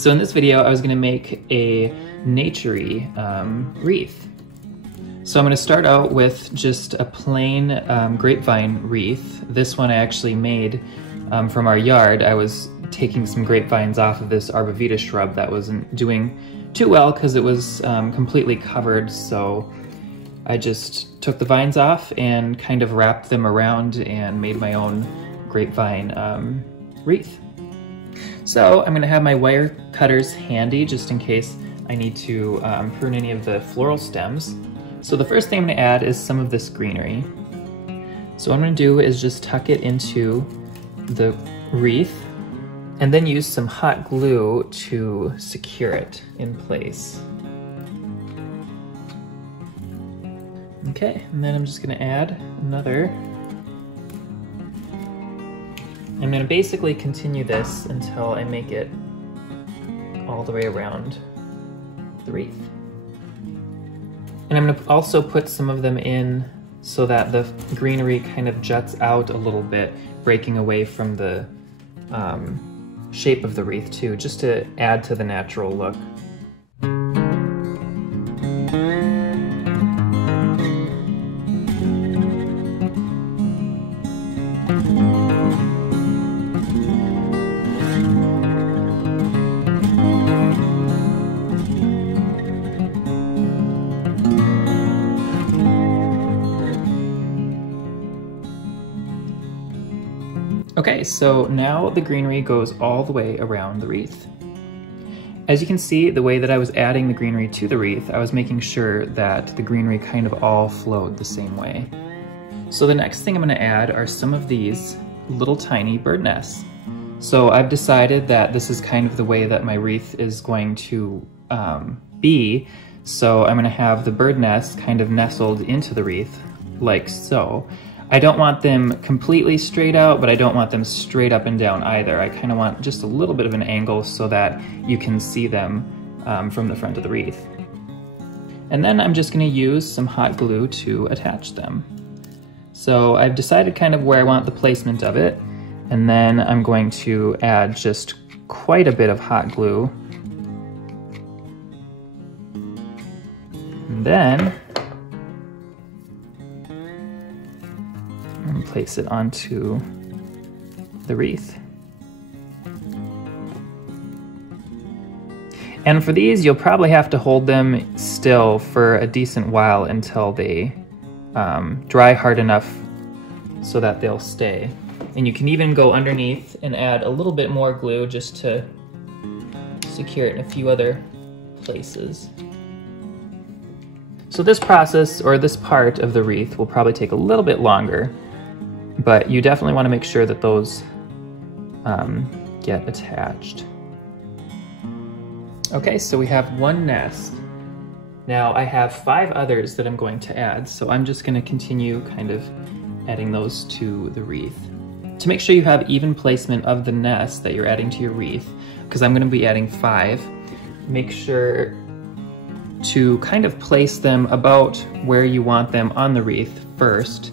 So in this video, I was gonna make a nature-y wreath. So I'm gonna start out with just a plain grapevine wreath. This one I actually made from our yard. I was taking some grapevines off of this arborvitae shrub that wasn't doing too well because it was completely covered. So I just took the vines off and kind of wrapped them around and made my own grapevine wreath. So I'm gonna have my wire cutters handy just in case I need to prune any of the floral stems. So the first thing I'm gonna add is some of this greenery. So what I'm gonna do is just tuck it into the wreath and then use some hot glue to secure it in place. Okay, and then I'm just gonna add another. I'm gonna basically continue this until I make it all the way around the wreath. And I'm gonna also put some of them in so that the greenery kind of juts out a little bit, breaking away from the shape of the wreath too, just to add to the natural look. Okay, so now the greenery goes all the way around the wreath. As you can see, the way that I was adding the greenery to the wreath, I was making sure that the greenery kind of all flowed the same way. So the next thing I'm gonna add are some of these little tiny bird nests. So I've decided that this is kind of the way that my wreath is going to be. So I'm gonna have the bird nests kind of nestled into the wreath, like so. I don't want them completely straight out, but I don't want them straight up and down either. I kind of want just a little bit of an angle so that you can see them from the front of the wreath. And then I'm just gonna use some hot glue to attach them. So I've decided kind of where I want the placement of it, and then I'm going to add just quite a bit of hot glue. And then and place it onto the wreath. And for these, you'll probably have to hold them still for a decent while until they dry hard enough so that they'll stay. And you can even go underneath and add a little bit more glue just to secure it in a few other places. So this process, or this part of the wreath, will probably take a little bit longer, but you definitely want to make sure that those get attached. Okay, so we have one nest. Now I have 5 others that I'm going to add, so I'm just going to continue kind of adding those to the wreath. To make sure you have even placement of the nest that you're adding to your wreath, because I'm going to be adding 5, make sure to kind of place them about where you want them on the wreath first,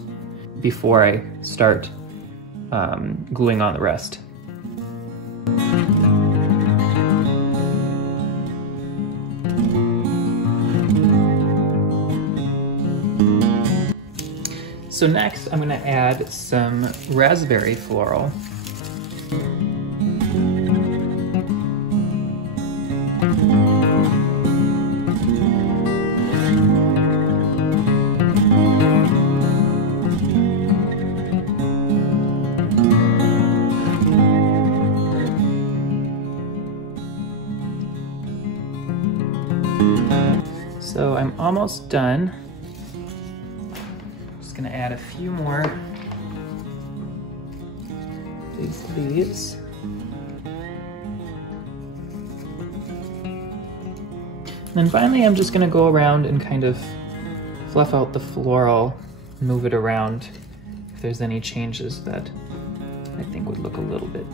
before I start gluing on the rest. So next I'm going to add some raspberry floral. So I'm almost done. Just gonna add a few more of these leaves. And then finally I'm just gonna go around and kind of fluff out the floral, move it around if there's any changes that I think would look a little bit